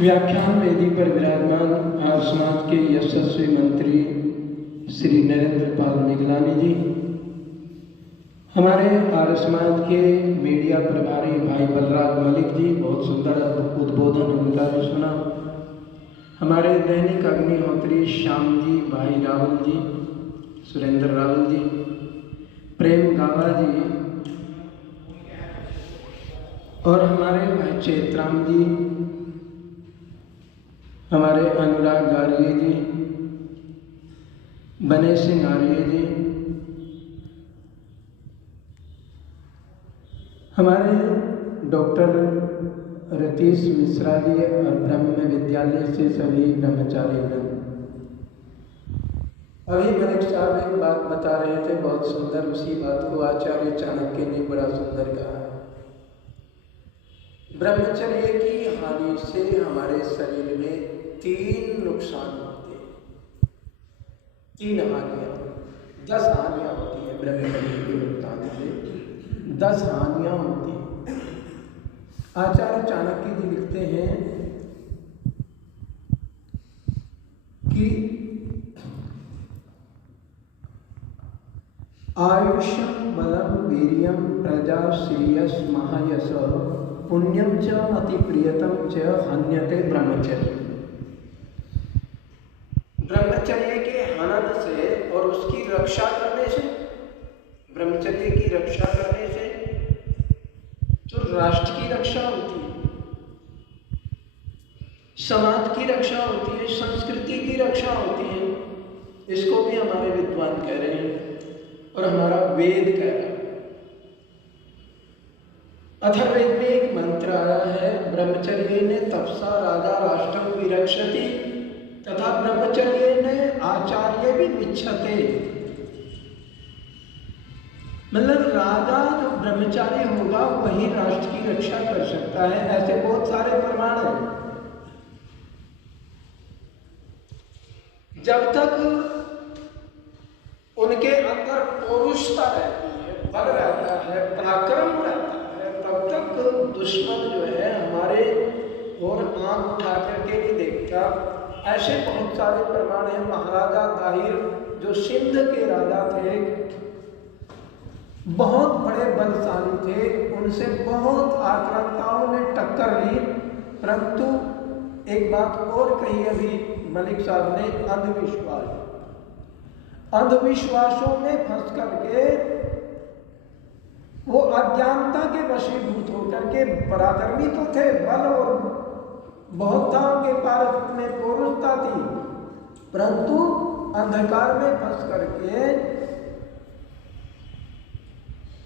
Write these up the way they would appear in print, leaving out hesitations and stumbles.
व्याख्यान वेदी पर विराजमान आर्य समाज के यशस्वी मंत्री श्री नरेंद्र पाल निगलानी जी, हमारे आर्य समाज के मीडिया प्रभारी भाई बलराज मलिक जी, बहुत सुंदर उद्बोधन उनका भी सुना। हमारे दैनिक अग्निहोत्री श्याम जी, भाई रावल जी, सुरेंद्र रावल जी, प्रेम गावा जी और हमारे भाई चेतराम जी, हमारे अनुराग आर्य जी, बने सिंह आर्य जी, हमारे डॉक्टर रतीश मिश्रा जी और ब्रह्म विद्यालय से सभी ब्रह्मचारी वृंद। अभी मलिक साहब एक बात बता रहे थे, बहुत सुंदर, उसी बात को आचार्य चाणक्य ने बड़ा सुंदर कहा। ब्रह्मचर्य की हानि से हमारे शरीर में 3 नुकसान होते हैं, 3 हानियां, 10 हानियां होती है ब्रह्मचर्य के नुकसान से, 10 हानियां होती हैं। आचार्य चाणक्य जी लिखते हैं कि आयुष्यम बलम वीर्यम प्रजा श्रेयस महायश पुण्यम च अति प्रियतम च हन्यते ब्रह्मचर्य। ब्रह्मचर्य के हनन से और उसकी रक्षा करने से, ब्रह्मचर्य की रक्षा करने से जो राष्ट्र की रक्षा होती है, समाज की रक्षा होती है, संस्कृति की रक्षा होती है, इसको भी हमारे विद्वान कह रहे हैं और हमारा वेद कह रहा है। अथर्ववेद में एक मंत्र आया है, ब्रह्मचर्य ने तपसा राजा राष्ट्रम विरक्षति तथा ब्रह्मचर्य ने आचार्य भी विच्छते। मतलब राजा जो ब्रह्मचारी होगा वही राष्ट्र की रक्षा कर सकता है। ऐसे बहुत सारे प्रमाण हैं। जब तक उनके अंदर पौरुषता रहती है, बल रहता है, पराक्रम रहता है, तब तक दुश्मन जो है हमारे और आंख उठा करके नहीं देखता। ऐसे बहुत सारे प्रमाण हैं। महाराजा दाहिर जो सिंध के राजा थे, बहुत बड़े बलशाली थे, उनसे बहुत आक्रांताओं ने टक्कर ली, परंतु एक बात और कही अभी मलिक साहब ने, अंधविश्वासों में फंस करके वो अज्ञानता के वशीभूत होकर के, पराक्रमी तो थे, बल और बहुत था उनके पास में, पौरुषता थी, परंतु अंधकार में फंस करके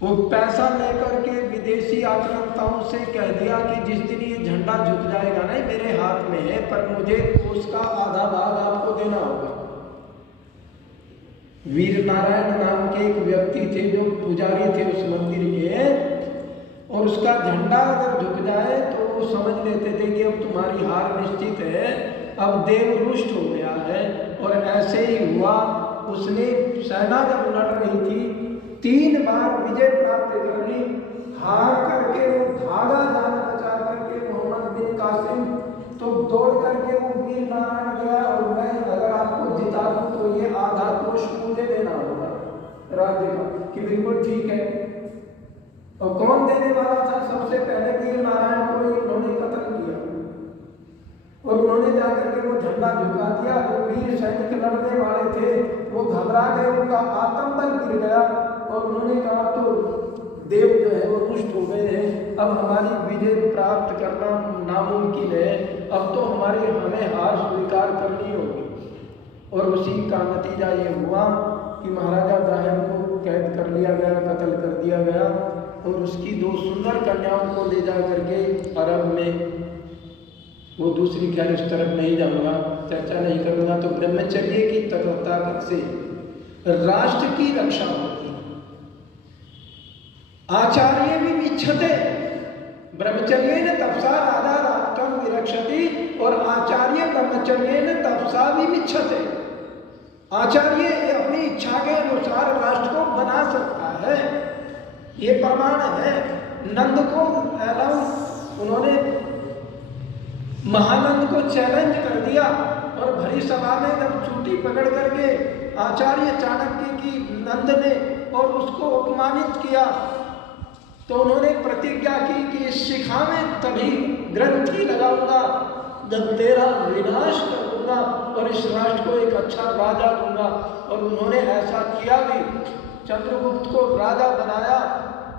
वो पैसा लेकर के विदेशी आक्रांताओं से कह दिया कि जिस दिन ये झंडा झुक जाएगा ना, मेरे हाथ में है, पर मुझे उसका आधा भाग आपको देना होगा। वीर नारायण नाम के एक व्यक्ति थे जो पुजारी थे उस मंदिर के, और उसका झंडा अगर झुक जाए तो वो समझ लेते थे कि अब तुम्हारी हार निश्चित है, अब देव रुष्ट हो गया है। और ऐसे ही हुआ। उसने सेना जब लड़ रही थी 3 बार विजय प्राप्त कर ली, हार करके वो भागा जान बचा करके मोहम्मद बिन कासिम, तो दौड़ करके वो वीर नारायण गया और मैं अगर आपको जिता दूं तो ये आधा कोष मुझे देना होगा राज्य का, कि बिल्कुल ठीक है। और कौन देने वाला था? सबसे पहले वीर नारायण को इन्होंने कत्ल किया और उन्होंने जाकर के वो झंडा झुका दिया। जो वीर सैनिक लड़ने वाले थे वो घबरा गए, उनका आत्मबल गिर गया और उन्होंने कहा तो देव जो है वो रुष्ट हो गए हैं, अब हमारी विजय प्राप्त करना नामुमकिन है, अब तो हमें हार स्वीकार करनी होगी। और उसी का नतीजा ये हुआ कि महाराजा दाहिर को कैद कर लिया गया, कत्ल कर दिया गया और उसकी 2 सुंदर कन्याओं को ले जा करके अरब में, वो दूसरी, खैर इस तरफ नहीं जाऊंगा, चर्चा नहीं करूंगा। तो ब्रह्मचर्य की ताकत से राष्ट्र की रक्षा होती है। आचार्य भी विच्छते, ब्रह्मचर्य ने तपसा राजा राष्ट्रम विरक्षति, और आचार्य ब्रह्मचर्य ने तपसा भी विच्छते। आचार्य अपनी इच्छा के अनुसार राष्ट्र को बना सकता है, ये प्रमाण है। नंद को उन्होंने महानंद को चैलेंज कर दिया और भरी सभा में जब चूटी पकड़ करके आचार्य चाणक्य की नंद ने और उसको अपमानित किया तो उन्होंने प्रतिज्ञा की कि इस शिखा में तभी ग्रंथि लगाऊंगा जब तेरा विनाश कर दूंगा और इस राष्ट्र को एक अच्छा राजा दूंगा। और उन्होंने ऐसा किया भी, चंद्रगुप्त को राजा बनाया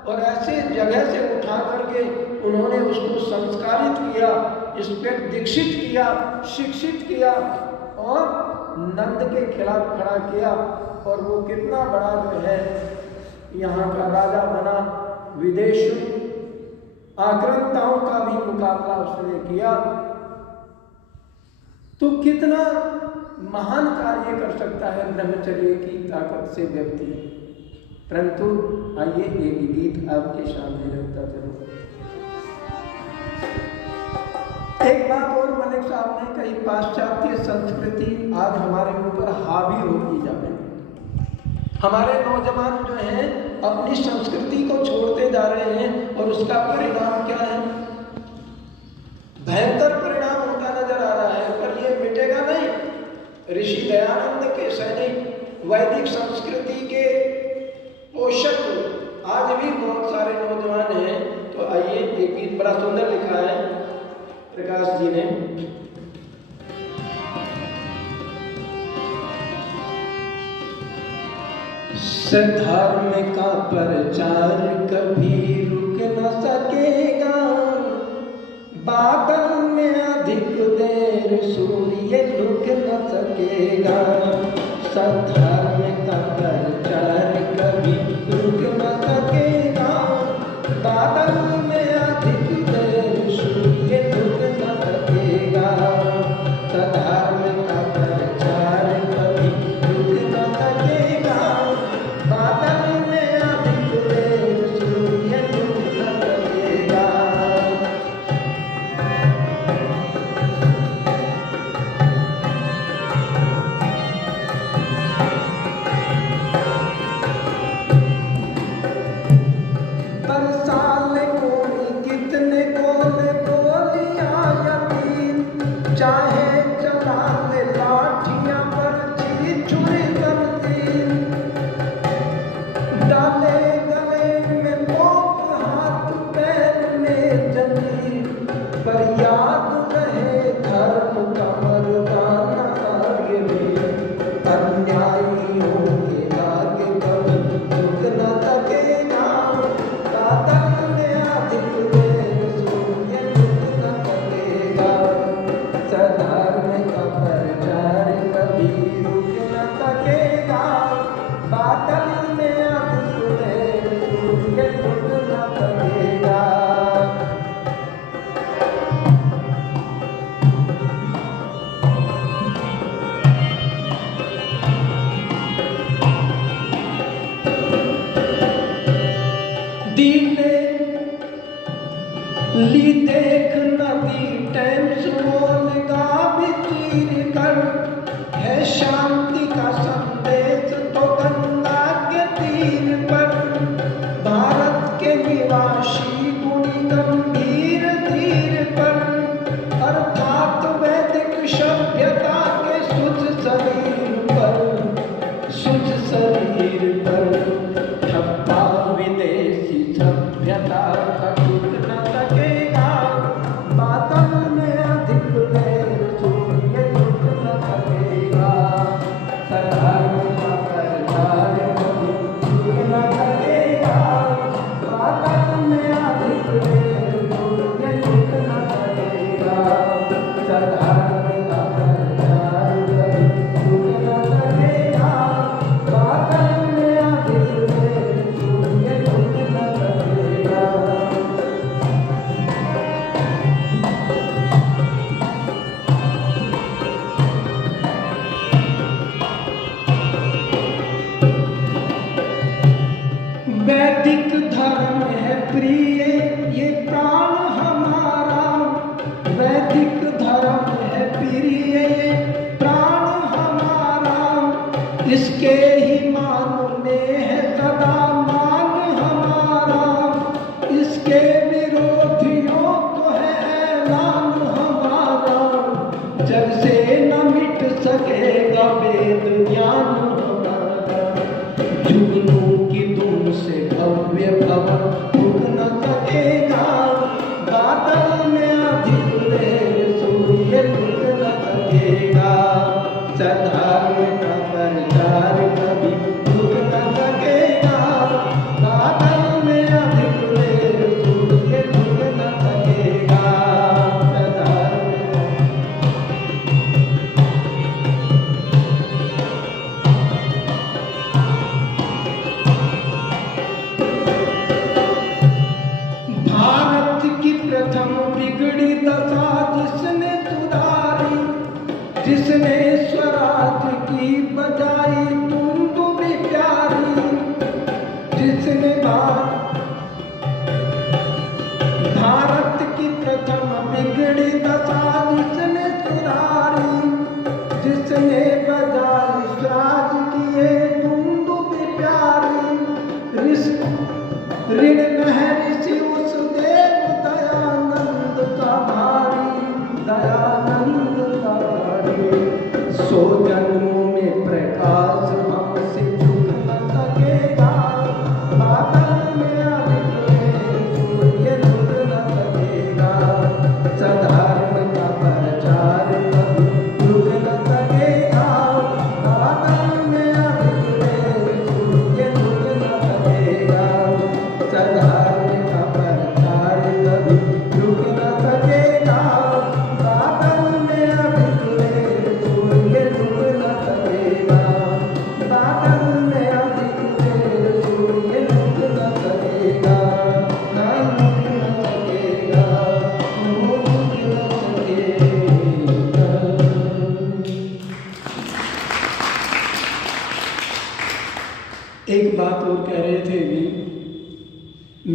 और ऐसे जगह से उठा करके उन्होंने उसको संस्कारित किया, इस पर दीक्षित किया, शिक्षित किया और नंद के खिलाफ खड़ा किया। और वो कितना बड़ा जो है यहाँ का राजा बना, विदेश आक्रांताओं का भी मुकाबला उसने किया। तो कितना महान कार्य कर सकता है ब्रह्मचर्य की ताकत से व्यक्ति। परंतु आइए एक गीत आपके सामने रखता चलो। एक बात और मलिक साहब ने कही, पाश्चात्य संस्कृति आज हमारे ऊपर हावी होती जा रही है। हमारे नौजवान जो हैं अपनी संस्कृति को छोड़ते जा रहे हैं और उसका परिणाम क्या है? भयंकर परिणाम होता नजर आ रहा है, पर ये मिटेगा नहीं। ऋषि दयानंद के सैनिक, वैदिक संस्कृति के पोषक आज भी बहुत सारे नौजवान हैं। तो आइए एक गीत बड़ा सुंदर लिखा है प्रकाश जी ने। सधर्म का प्रचार कभी रुक न सकेगा, बादल में अधिक देर सूर्य लुक न सकेगा। सधर्म का प्रचार कभी रुक न सकेगा, बादल में अधिक देर सूर्य लुक न सकेगा। सधर्म का प्रचार कभी रुक न सकेगा, बादल में अधिक देर सूर्य लुक न सकेगा। चाहे चला ले लाठियां पर चीरी छुरी करती, डाले गले में मोक हाथ पैर में जंजीर, पर याद रहे धर्म का मर्दाना आगे में। अन्यायियों के आगे कभी झुक न सकेगा, बादल में अधिक देर सूर्य झुक न सकेगा। सधर्म का प्रचार कभी रुक न सकेगा, बादल में अधिक देर सूर्य झुक न सकेगा। दीने ली देख नदी टेम्स मोलगा भी चीर कर, है शांति का संदेश तो गंगा के तीर पर। भारत के निवासी गुणी गंभीर तीर पर, अर्थात वैदिक सभ्यता के शुद्ध शरीर पर, शुद्ध शरीर पर ठप्पा विदेशी सभ्यता का टूट न सकेगा, बादल में अधिक देर सूर्य झुक न सकेगा। सधर्म का प्रचार कभी रुक न सकेगा, बादल में अधिक देर सूर्य झुक न सकेगा। सधर्म का प्रचार कभी रुक न सकेगा, बादल में अधिक देर सूर्य झुक न सकेगा।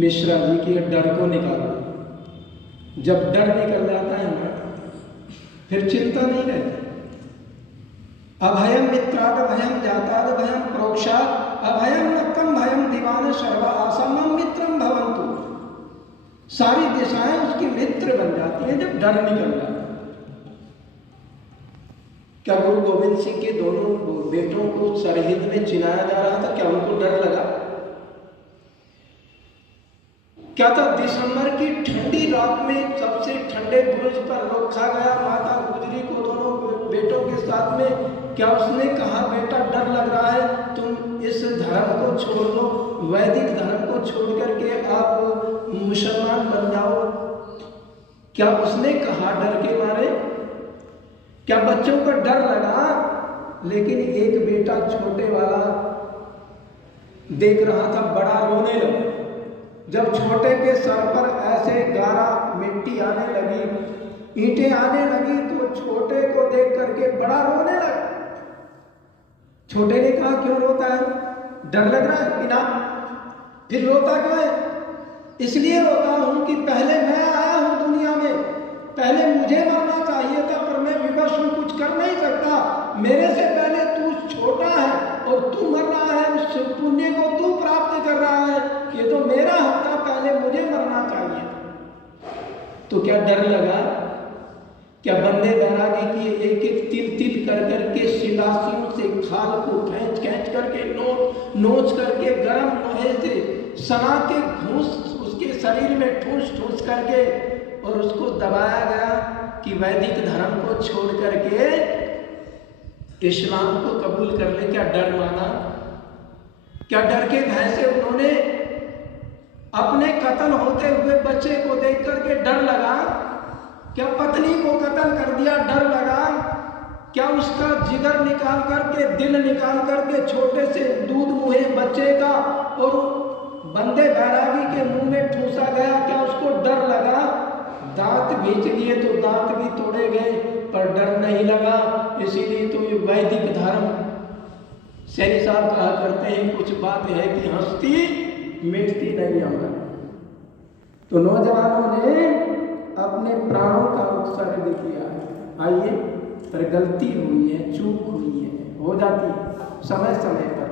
मिश्रा जी की डर को निकाल दो। जब डर निकल जाता है ना फिर चिंता नहीं रहती। अभयम मित्राद भयम जाताद भयम प्रोक्षाद अभयम नक्कम भयम दीवान सर्वा आसमम मित्रम भवन्तु। सारी दिशाएं उसकी मित्र बन जाती हैं जब डर निकल जाता है। क्या गुरु गोविंद सिंह के दोनों बेटों को सरहिंद में चिनाया जा रहा था, क्या उनको डर लगा? क्या था दिसंबर की ठंडी रात में सबसे ठंडे बुर्ज पर रखा गया माता गुजरी को दोनों बेटों के साथ में, क्या उसने कहा बेटा डर लग रहा है तुम इस धर्म को छोड़ दो, वैदिक धर्म को छोड़ करके आप मुसलमान बन जाओ? क्या उसने कहा डर के मारे? क्या बच्चों को डर लगा? लेकिन एक बेटा छोटे वाला देख रहा था बड़ा रोने लगा। जब छोटे के सर पर ऐसे गारा मिट्टी आने लगी, ईंटें आने लगी, तो छोटे को देख करके बड़ा रोने लगा। छोटे ने कहा क्यों रोता है? डर लग रहा है? बिना फिर रोता क्यों है? इसलिए रोता हूं कि पहले मैं आया हूं दुनिया में, पहले मुझे मरना चाहिए था, पर मैं विवश हूं, कुछ कर नहीं सकता। मेरे से पहले तू छोटा है और तू मर रहा है, उस पुण्य को तू प्राप्त कर रहा है, ये तो मेरा हक था, पहले मुझे मरना चाहिए। तो क्या डर लगा? क्या बंदे बैरागी की एक एक तिल तिल कर करके शिलासियों से खाल को खींच खींच करके नोच करके गर्म लोहे से सना के घूस उसके शरीर में ठूस ठूस करके और उसको दबाया गया कि वैदिक धर्म को छोड़ करके इस्लाम को कबूल कर ले? क्या डर माना? क्या डर के भय से उन्होंने अपने कत्ल होते हुए बच्चे को देख करके डर लगा? क्या पत्नी को कत्ल कर दिया डर लगा? क्या उसका जिगर निकाल करके दिल निकाल करके छोटे से दूध मुहे बच्चे का और बंदे बैरागी के मुंह में ठूसा गया, क्या उसको डर लगा? दांत बीच लिए तो दांत भी तोड़े गए पर डर नहीं लगा। इसीलिए तो ये वैदिक धर्म सैनी साहब कहा करते हैं कुछ बात है कि हंसती मिटती नहीं अमर। तो नौजवानों ने अपने प्राणों का उत्सर्ग किया है। आइए, पर गलती हुई है, चूक हुई है, हो जाती समय समय पर